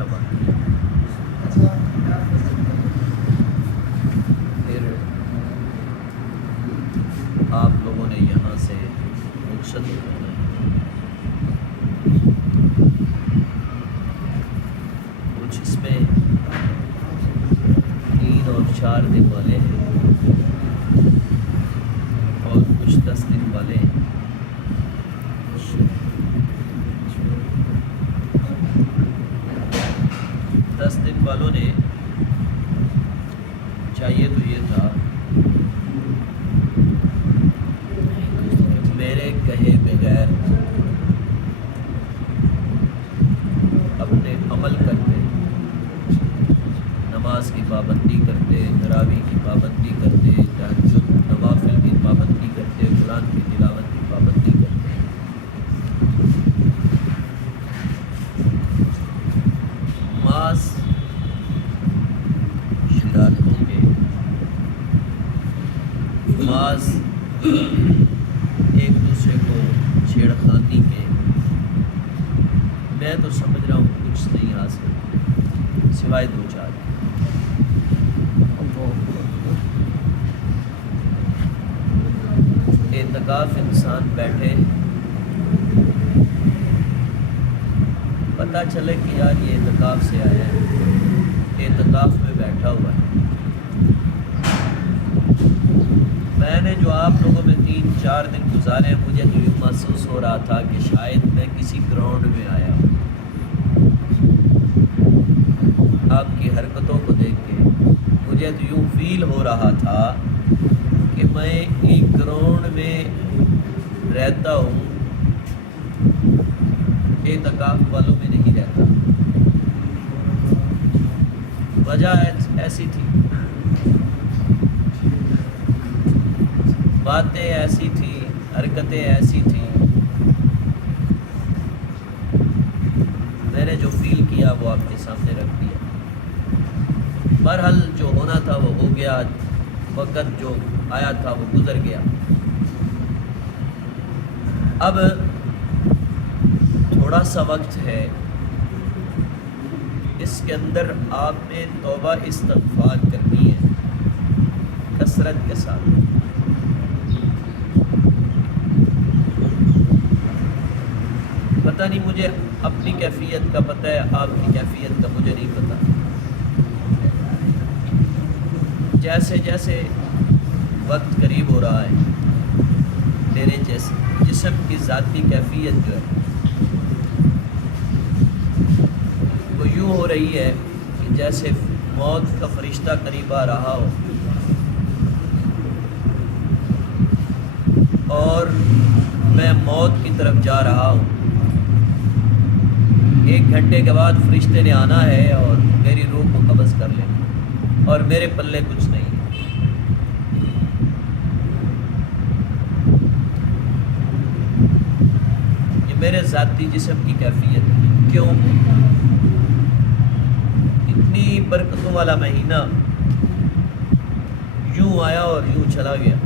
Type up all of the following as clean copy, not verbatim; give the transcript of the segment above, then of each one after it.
میٹھا پانی. پھر آپ لوگوں نے یہاں سے رخصت ہونا ہے. کچھ اس میں 3 اور 4 دن والے ہیں اور کچھ 10 دن والے ہیں. 10 دن والوں نے چاہیے تو یہ تھا میرے کہے بغیر اپنے عمل کرتے، نماز کی پابندی کرتے، تراویح کی پابندی کرتے، تہجد نوافل کی پابندی کرتے، قرآن کی تلاوت کی پابندی کرتے. ماس شرارتوں کے، ماس ایک دوسرے کو چھیڑخانی کے، میں تو سمجھ رہا ہوں کچھ نہیں حاصل سوائے 2-4. اعتکاف انسان بیٹھے، پتہ چلے کہ یار یہ اعتکاف سے آیا ہے، اعتکاف میں بیٹھا ہوا ہے. میں نے جو آپ لوگوں میں 3-4 دن گزارے ہیں، مجھے تو یوں محسوس ہو رہا تھا کہ شاید میں کسی گراؤنڈ میں آیا ہوں. آپ کی حرکتوں کو دیکھ کے مجھے تو یوں فیل ہو رہا تھا کہ میں ایک گراؤنڈ میں رہتا ہوں، اعتکاف والوں میں نہیں رہتا. وجہ ایسی تھی، باتیں ایسی تھی، حرکتیں ایسی تھیں. میں نے جو فیل کیا وہ آپ کے سامنے رکھ دیا. بہرحال جو ہونا تھا وہ ہو گیا، وقت جو آیا تھا وہ گزر گیا. اب تھوڑا سا وقت ہے، اس کے اندر آپ نے توبہ استغفار کرنی ہے کثرت کے ساتھ. پتہ نہیں، مجھے اپنی کیفیت کا پتہ ہے، آپ کی کیفیت کا مجھے نہیں پتہ. جیسے جیسے وقت قریب ہو رہا ہے، میرے جسم کی ذاتی کیفیت جو ہے وہ یوں ہو رہی ہے کہ جیسے موت کا فرشتہ قریب آ رہا ہو اور میں موت کی طرف جا رہا ہوں. 1 گھنٹے کے بعد فرشتے نے آنا ہے اور میری روح کو قبض کر لینا، اور میرے پلے کچھ نہیں. یہ میرے ذاتی جسم کی کیفیت ہے. کیوں؟ اتنی برکتوں والا مہینہ یوں آیا اور یوں چلا گیا.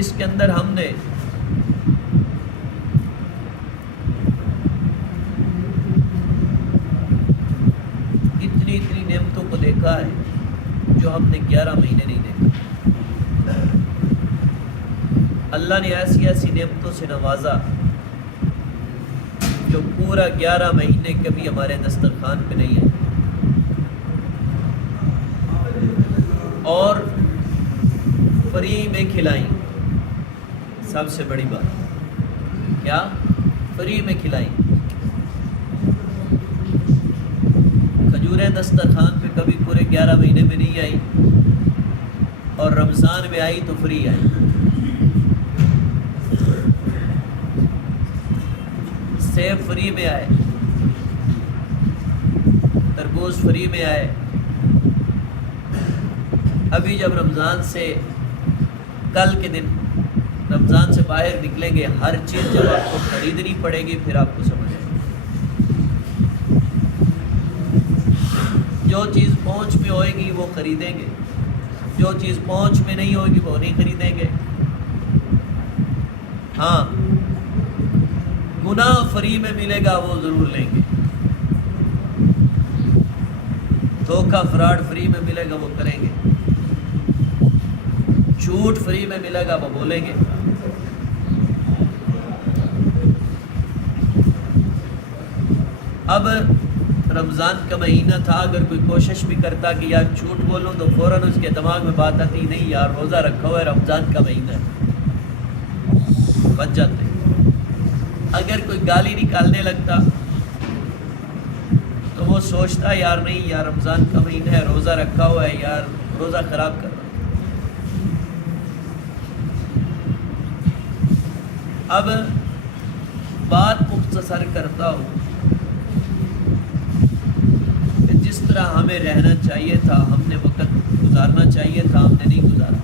اس کے اندر ہم نے اتنی نعمتوں کو دیکھا ہے جو ہم نے 11 مہینے نہیں دیکھا. اللہ نے ایسی نعمتوں سے نوازا جو پورا 11 مہینے کبھی ہمارے دسترخوان پہ نہیں ہے. اور فری میں کھلائیں. سب سے بڑی بات کیا؟ فری میں کھلائیں. کھجوریں دسترخوان پہ کبھی پورے 11 مہینے میں نہیں آئی، اور رمضان میں آئی تو فری آئی. سیب فری میں آئے، تربوز فری میں آئے. ابھی جب رمضان سے کل کے دن رمضان سے باہر نکلیں گے، ہر چیز جب آپ کو خریدنی پڑے گی پھر آپ کو سمجھ آئے گی. جو چیز پہنچ میں ہوئے گی وہ خریدیں گے، جو چیز پہنچ میں نہیں ہوگی وہ نہیں خریدیں گے. ہاں، گناہ فری میں ملے گا وہ ضرور لیں گے، دھوکہ فراڈ فری میں ملے گا وہ کریں گے، جھوٹ فری میں ملے گا وہ بولیں گے۔ اب رمضان کا مہینہ تھا، اگر کوئی کوشش بھی کرتا کہ یار جھوٹ بولوں تو فوراً اس کے دماغ میں بات آتی نہیں یار روزہ رکھا ہوا ہے، رمضان کا مہینہ ہے، بچ جاتے۔ اگر کوئی گالی نکالنے لگتا تو وہ سوچتا یار نہیں یار رمضان کا مہینہ ہے، روزہ رکھا ہوا ہے، یار روزہ خراب کر رہا۔ اب بات مختصر کرتا ہوں کہ جس طرح ہمیں رہنا چاہیے تھا، ہم نے وقت گزارنا چاہیے تھا، ہم نے نہیں گزارا۔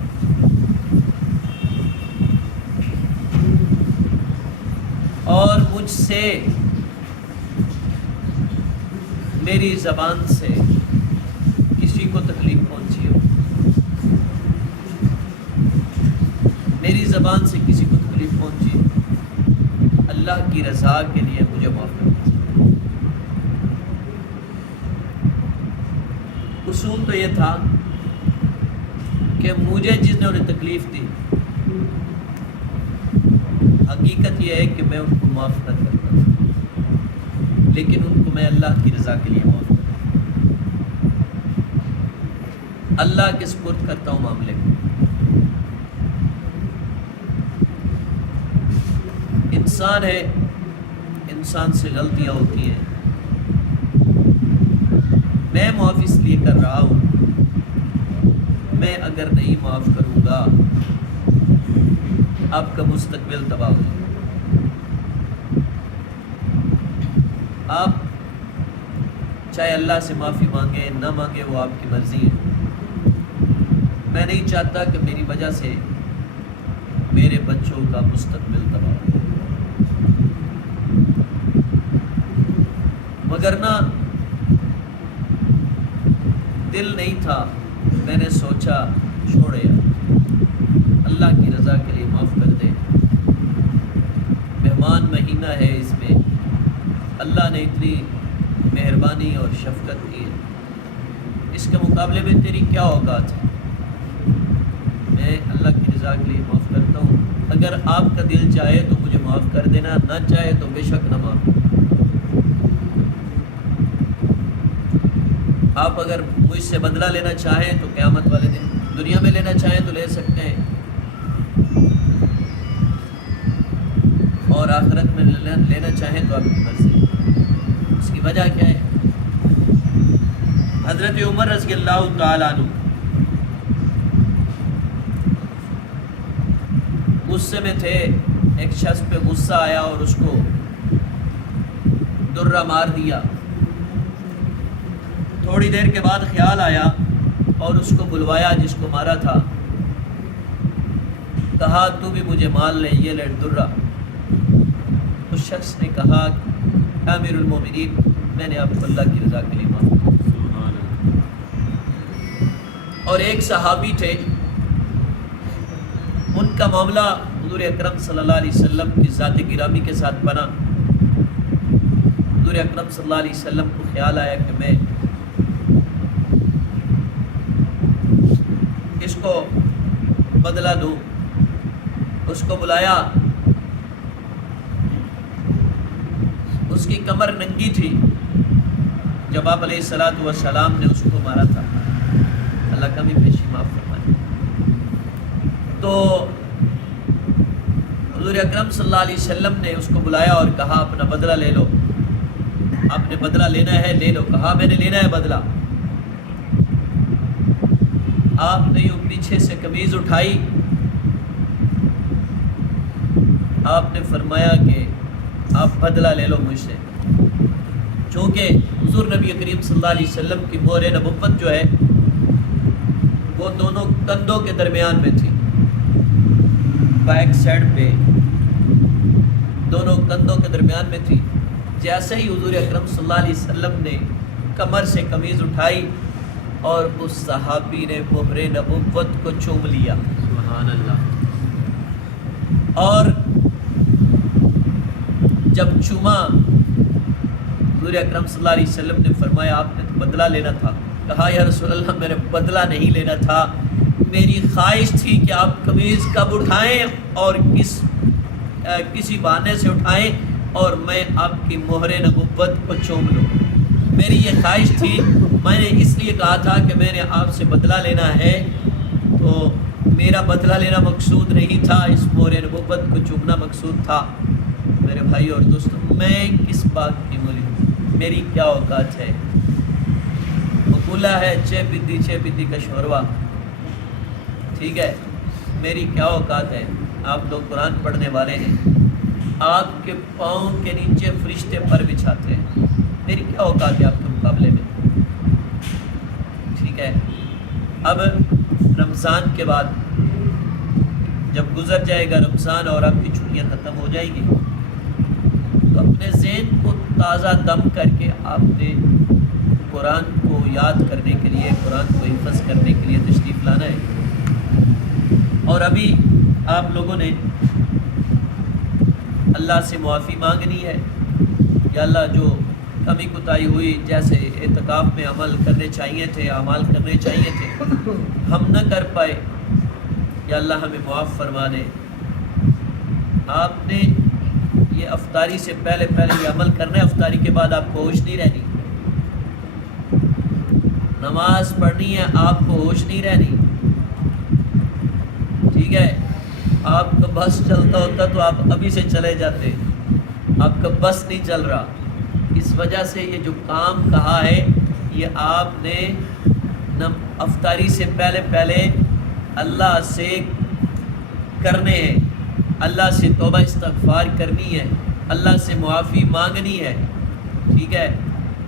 اور مجھ سے، میری زبان سے کسی کو تکلیف پہنچی ہو، میری زبان سے کسی کو تکلیف پہنچی ہو، اللہ کی رضا کے لیے مجھے معاف کر دیجیے۔ اصول تو یہ تھا کہ مجھے جس نے انہیں تکلیف دی، حقیقت یہ ہے کہ میں ان کو معاف نہ کرتا، لیکن ان کو میں اللہ کی رضا کے لیے معاف کرتا ہوں، اللہ کے سپرد کرتا ہوں معاملے کو۔ انسان ہے، انسان سے غلطیاں ہوتی ہیں، میں معاف اس لیے کر رہا ہوں، میں اگر نہیں معاف کروں گا آپ کا مستقبل تباہ ہو جائے گا۔ آپ چاہے اللہ سے معافی مانگے نہ مانگے وہ آپ کی مرضی ہے، میں نہیں چاہتا کہ میری وجہ سے میرے بچوں کا مستقبل تباہ ہو، مگر نہ دل نہیں تھا، میں نے سوچا چھوڑے یار اللہ کی رضا کے لیے معاف کر دے، مہمان مہینہ ہے، اس میں اللہ نے اتنی مہربانی اور شفقت کی ہے، اس کے مقابلے میں تیری کیا اوقات ہے، میں اللہ کی رضا کے لیے معاف کرتا ہوں، اگر آپ کا دل چاہے تو مجھے معاف کر دینا، نہ چاہے تو بے شک نہ معاف کرنا۔ آپ اگر مجھ سے بدلہ لینا چاہیں تو قیامت والے دن، دنیا میں لینا چاہیں تو لے سکتے ہیں، اور آخرت میں لینا چاہیں تو آپ کی مرضی۔ اس کی وجہ کیا ہے؟ حضرت عمر رضی اللہ تعالیٰ عنہ غصے میں تھے، ایک شخص پہ غصہ آیا اور اس کو درہ مار دیا، تھوڑی دیر کے بعد خیال آیا اور اس کو بلوایا جس کو مارا تھا، کہا تو بھی مجھے مار لے، یہ لے درہ۔ اس شخص نے کہا امیر المومنین میں نے آپ کو اللہ کی رضا کے لیے معاف کیا۔ اور ایک صحابی تھے، ان کا معاملہ حضور اکرم صلی اللہ علیہ وسلم کی ذات گرامی کے ساتھ بنا۔ حضور اکرم صلی اللہ علیہ وسلم کو خیال آیا کہ میں اس کو بدلہ دوں، اس کو بلایا، اس کی کمر ننگی تھی جب آپ علیہ السلام نے اس کو مارا تھا، اللہ کمی پیشی معاف فرمائے۔ تو حضور اکرم صلی اللہ علیہ وسلم نے اس کو بلایا اور کہا اپنا بدلہ لے لو، آپ نے بدلہ لینا ہے لے لو، کہا میں نے لینا ہے بدلہ۔ آپ نے یوں پیچھے سے قمیض اٹھائی، آپ نے فرمایا کہ آپ بدلہ لے لو مجھ سے، چونکہ حضور نبی کریم صلی اللہ علیہ وسلم کی مہر نبوت جو ہے وہ دونوں کندھوں کے درمیان میں تھی، بیک سائڈ پہ دونوں کندھوں کے درمیان میں تھی۔ جیسے ہی حضور اکرم صلی اللہ علیہ وسلم نے کمر سے قمیض اٹھائی اور اس صحابی نے مہر نبوت کو چوم لیا، سبحان اللہ۔ اور جب چوما حضور اکرم صلی اللہ علیہ وسلم نے فرمایا آپ نے تو بدلہ لینا تھا. کہا یا رسول اللہ میں نے بدلہ نہیں لینا تھا, میری خواہش تھی کہ آپ قمیض کب اٹھائیں اور کسی بہانے سے اٹھائیں اور میں آپ کی مہر نبوت کو چوم لوں. میری یہ خواہش تھی, میں نے اس لیے کہا تھا کہ میں نے آپ سے بدلہ لینا ہے, تو میرا بدلہ لینا مقصود نہیں تھا, اس مہر نبوت کو چومنا مقصود تھا. میرے بھائی اور دوستوں, میں کس بات کی مولی ہوں, میری کیا اوقات ہے. مقولہ ہے چھ پیتی کا شوروا, ٹھیک ہے, میری کیا اوقات ہے. آپ لوگ قرآن پڑھنے والے ہیں, آپ کے پاؤں کے نیچے فرشتے پر بچھاتے ہیں, میری کیا اوقات ہے آپ کے مقابلے میں. ٹھیک ہے, اب رمضان کے بعد جب گزر جائے گا رمضان اور آپ کی چھٹیاں ختم ہو جائیں گی, تو اپنے ذہن کو تازہ دم کر کے آپ نے قرآن کو یاد کرنے کے لیے, قرآن کو حفظ کرنے کے لیے تشریف لانا ہے. اور ابھی آپ لوگوں نے اللہ سے معافی مانگنی ہے. یا اللہ جو کمی کوتاہی ہوئی, جیسے اعتکاف میں عمل کرنے چاہیے تھے, اعمال کرنے چاہیے تھے, ہم نہ کر پائے, یا اللہ ہمیں معاف فرما دے. آپ نے یہ افطاری سے پہلے یہ عمل کرنا ہے, افطاری کے بعد آپ کو ہوش نہیں رہنی. نماز پڑھنی ہے, آپ کو ہوش نہیں رہنی. ٹھیک ہے, آپ کا بس چلتا ہوتا تو آپ ابھی سے چلے جاتے, آپ کا بس نہیں چل رہا. اس وجہ سے یہ جو کام کہا ہے یہ آپ نے افطاری سے پہلے اللہ سے کرنے ہیں, اللہ سے توبہ استغفار کرنی ہے, اللہ سے معافی مانگنی ہے. ٹھیک ہے,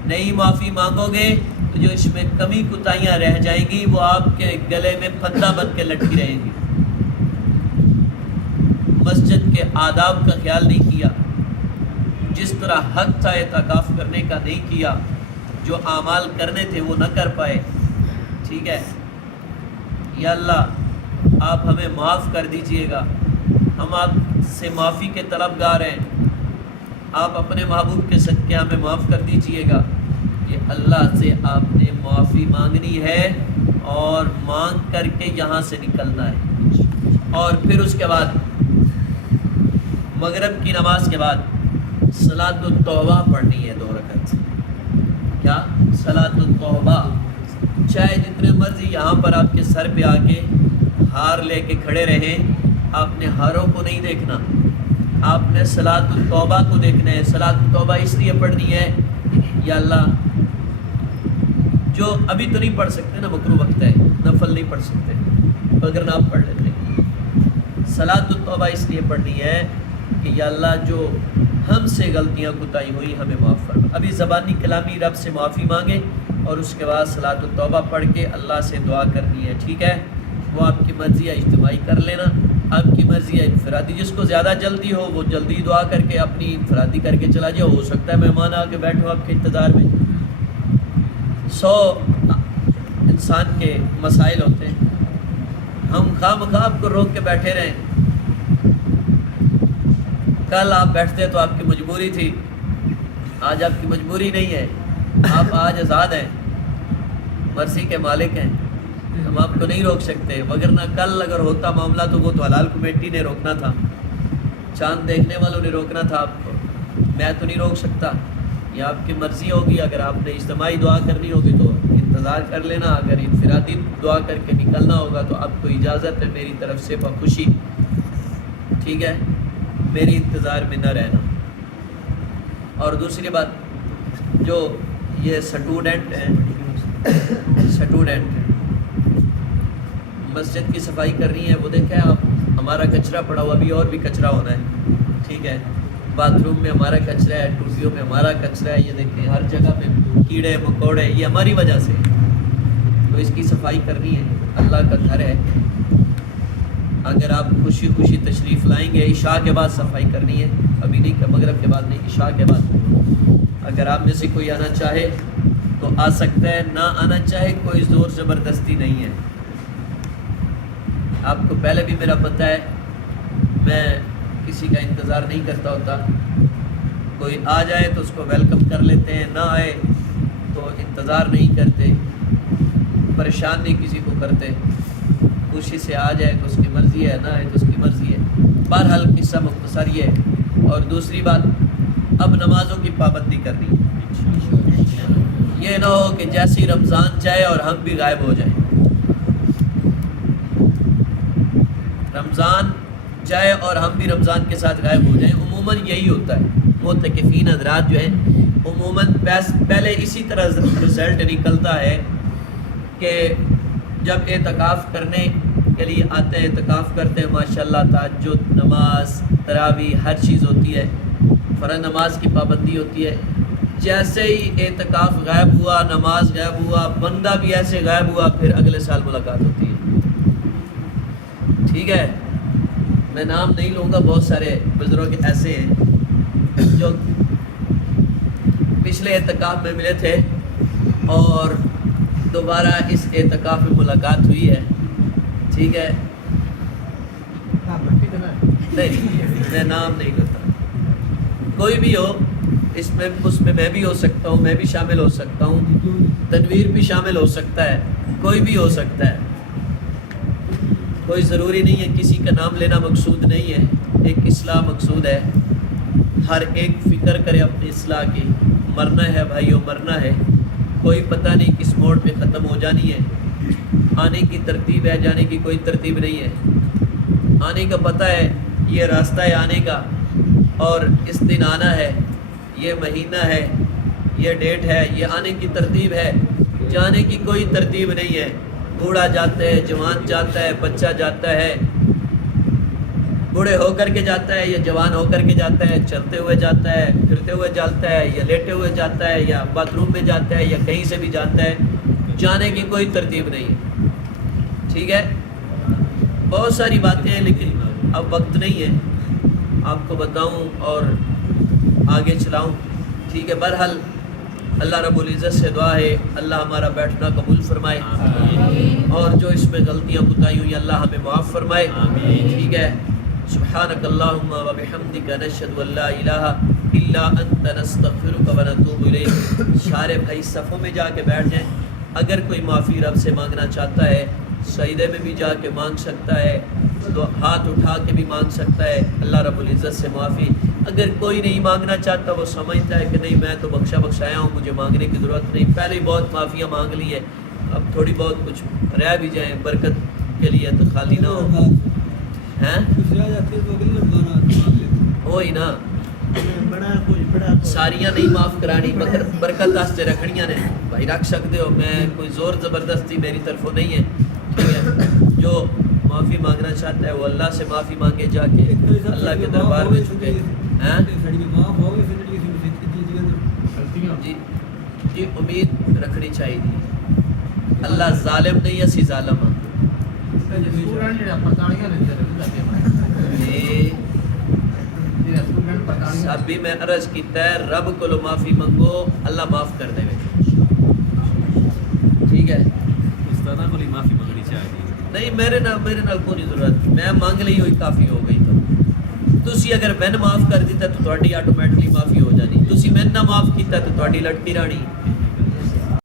نہیں معافی مانگو گے تو جو اس میں کمی کوتاہیاں رہ جائیں گی وہ آپ کے گلے میں پھندا بن کے لٹکی رہیں گی. مسجد کے آداب کا خیال نہیں کیا, جس طرح حق تھا اعتکاف کرنے کا نہیں کیا, جو اعمال کرنے تھے وہ نہ کر پائے. ٹھیک ہے, یا اللہ آپ ہمیں معاف کر دیجئے گا, ہم آپ سے معافی کے طلبگار ہیں, آپ اپنے محبوب کے صدقے ہمیں معاف کر دیجئے گا. یہ اللہ سے آپ نے معافی مانگنی ہے اور مانگ کر کے یہاں سے نکلنا ہے. اور پھر اس کے بعد مغرب کی نماز کے بعد صلاۃ التوبہ پڑھنی ہے 2 رکعت. کیا صلاۃ التوبہ, چاہے جتنے مرضی یہاں پر آپ کے سر پہ آ کے ہار لے کے کھڑے رہیں, آپ نے ہاروں کو نہیں دیکھنا, آپ نے صلاۃ التوبہ کو دیکھنا ہے. صلاۃ التوبہ اس لیے پڑھنی ہے, یا اللہ جو ابھی تو نہیں پڑھ سکتے نا, مکروہ وقت ہے, نفل نہیں پڑھ سکتے, اگر نہ آپ پڑھ لیتے. صلاۃ التوبہ اس لیے پڑھنی ہے کہ یا اللہ جو ہم سے غلطیاں کوتاہی ہوئی ہمیں معاف فرما. ابھی زبانی کلامی رب سے معافی مانگے اور اس کے بعد صلاۃ التوبہ پڑھ کے اللہ سے دعا کرنی ہے. ٹھیک ہے, وہ آپ کی مرضی ہے اجتماعی کر لینا, آپ کی مرضی ہے انفرادی. جس کو زیادہ جلدی ہو وہ جلدی دعا کر کے اپنی انفرادی کر کے چلا جائے. ہو سکتا ہے مہمان آ کے بیٹھو آپ کے انتظار میں. 100 انسان کے مسائل ہوتے ہیں, ہم خواہ آپ کو روک کے بیٹھے رہیں. کل آپ بیٹھتے تو آپ کی مجبوری تھی, آج آپ کی مجبوری نہیں ہے, آپ آج آزاد ہیں, مرضی کے مالک ہیں, ہم آپ کو نہیں روک سکتے. وگرنہ کل اگر ہوتا معاملہ تو وہ تو حلال کمیٹی نے روکنا تھا, چاند دیکھنے والوں نے روکنا تھا آپ کو, میں تو نہیں روک سکتا. یہ آپ کی مرضی ہوگی. اگر آپ نے اجتماعی دعا کرنی ہوگی تو انتظار کر لینا, اگر انفرادی دعا کر کے نکلنا ہوگا تو آپ کو اجازت ہے میری طرف سے بخوشی. ٹھیک ہے, میری انتظار میں نہ رہنا. اور دوسری بات, جو یہ سٹوڈنٹ ہیں مسجد کی صفائی کر رہی ہیں, وہ دیکھیں آپ, ہمارا کچرا پڑا ہوا, ابھی اور بھی کچرا ہونا ہے. ٹھیک ہے, باتھ روم میں ہمارا کچرا ہے, ٹوٹیوں میں ہمارا کچرا ہے, یہ دیکھیں ہر جگہ پہ کیڑے مکوڑے, یہ ہماری وجہ سے. تو اس کی صفائی کرنی ہے, اللہ کا گھر ہے. اگر آپ خوشی تشریف لائیں گے, عشاء کے بعد صفائی کرنی ہے, ابھی نہیں, مغرب کے بعد نہیں, عشاء کے بعد. اگر آپ میں سے کوئی آنا چاہے تو آ سکتا ہے, نہ آنا چاہے کوئی زور زبردستی نہیں ہے. آپ کو پہلے بھی میرا پتہ ہے, میں کسی کا انتظار نہیں کرتا ہوتا. کوئی آ جائے تو اس کو ویلکم کر لیتے ہیں، نہ آئے تو انتظار نہیں کرتے، پریشان نہیں کسی کو کرتے، خوشی سے آ جائے تو اس کی مرضی ہے، نہ آئے تو اس کی مرضی ہے۔ بہرحال قصہ مختصر یہ ہے۔ اور دوسری بات، اب نمازوں کی پابندی کرنی ہے۔ یہ نہ ہو کہ جیسے ہی رمضان جائے اور ہم بھی غائب ہو جائیں۔ رمضان جائے اور ہم بھی رمضان کے ساتھ غائب ہو جائیں، عموماً یہی ہوتا ہے۔ معتکفین حضرات جو ہیں عموماً پہلے اسی طرح رزلٹ نکلتا ہے کہ جب اعتکاف کرنے کے لیے آتے ہیں، اعتکاف کرتے ہیں، ماشاءاللہ تہجد، نماز، تراویح، ہر چیز ہوتی ہے، فرض نماز کی پابندی ہوتی ہے۔ جیسے ہی اعتکاف غائب ہوا، نماز غائب ہوا، بندہ بھی ایسے غائب ہوا، پھر اگلے سال ملاقات ہوتی ہے۔ ٹھیک ہے، میں نام نہیں لوں گا، بہت سارے بزرگ ایسے ہیں جو پچھلے اعتکاف میں ملے تھے اور دوبارہ اس اعتکاف میں ملاقات ہوئی ہے۔ ٹھیک ہے، نہیں میں نام نہیں لیتا، کوئی بھی ہو اس میں میں بھی ہو سکتا ہوں، میں بھی شامل ہو سکتا ہوں، تنویر بھی شامل ہو سکتا ہے، کوئی بھی ہو سکتا ہے، کوئی ضروری نہیں ہے، کسی کا نام لینا مقصود نہیں ہے، ایک اصلاح مقصود ہے۔ ہر ایک فکر کرے اپنی اصلاح کی، مرنا ہے بھائیو، مرنا ہے، کوئی پتہ نہیں کس موڑ پہ ختم ہو جانی ہے۔ آنے کی ترتیب ہے، جانے کی کوئی ترتیب نہیں ہے۔ آنے کا پتہ ہے، یہ راستہ ہے آنے کا، اور اس دن آنا ہے، یہ مہینہ ہے، یہ ڈیٹ ہے، یہ آنے کی ترتیب ہے۔ جانے کی کوئی ترتیب نہیں ہے۔ بوڑھا جاتا ہے، جوان جاتا ہے، بچہ جاتا ہے، بوڑھے ہو کر کے جاتا ہے یا جوان ہو کر کے جاتا ہے، چلتے ہوئے جاتا ہے، پھرتے ہوئے جاتا ہے، یا لیٹے ہوئے جاتا ہے، یا باتھ روم میں جاتا ہے، یا کہیں سے بھی جاتا ہے۔ جانے کی کوئی ترتیب نہیں ہے۔ ٹھیک ہے، بہت ساری باتیں ہیں لیکن اب وقت نہیں ہے آپ کو بتاؤں اور آگے چلاؤں۔ ٹھیک ہے، بہرحال اللہ رب العزت سے دعا ہے اللہ ہمارا بیٹھنا قبول فرمائے، اور جو اس میں غلطیاں کوتاہی ہوئی اللہ ہمیں معاف فرمائے۔ ٹھیک ہے، سبحانک اللہم و بحمدک نشہد ان لا الہ الا انت نستغفرک و نتوب الیک۔ سارے بھائی صفوں میں جا کے بیٹھ جائیں۔ اگر کوئی معافی رب سے مانگنا چاہتا ہے، سجدے میں بھی جا کے مانگ سکتا ہے، تو ہاتھ اٹھا کے بھی مانگ سکتا ہے اللہ رب العزت سے معافی۔ اگر کوئی نہیں مانگنا چاہتا، وہ سمجھتا ہے کہ نہیں میں تو بخشایا ہوں، مجھے مانگنے کی ضرورت نہیں، پہلے ہی بہت معافیاں مانگ لی ہے، اب تھوڑی بہت کچھ رہ بھی جائیں برکت کے لیے تو خالی نہ ہو۔ ہیں وہی نا، ساریاں نہیں معاف کرانی، مگر برکت واسطے رکھنیاں نے بھائی، رکھ سکتے ہو، میں کوئی زور زبردستی میری طرفوں نہیں ہے۔ ٹھیک ہے، جو معافی مانگنا چاہتا ہے وہ اللہ سے معافی مانگے جا کے، اللہ کے دربار میں جھکے۔ جی امید رکھنی چاہیے، اللہ ظالم نہیں، اسی ظالم ہاں۔ ابھی میں عرض کیتا ہے رب کو لو معافی منگو، اللہ معاف کر دے گا۔ ٹھیک ہے، استاد کو معافی مانگنی چاہیے۔ نہیں میرے نال کوئی ضرورت، میں مانگ لی ہوئی کافی ہو گئی۔ تو تسی اگر میں معاف کر دیتا تو تہاڈی آٹومیٹکلی معافی ہو جانی، تسی میں نہ معاف کیتا تو تہاڈی لٹتی رہنی۔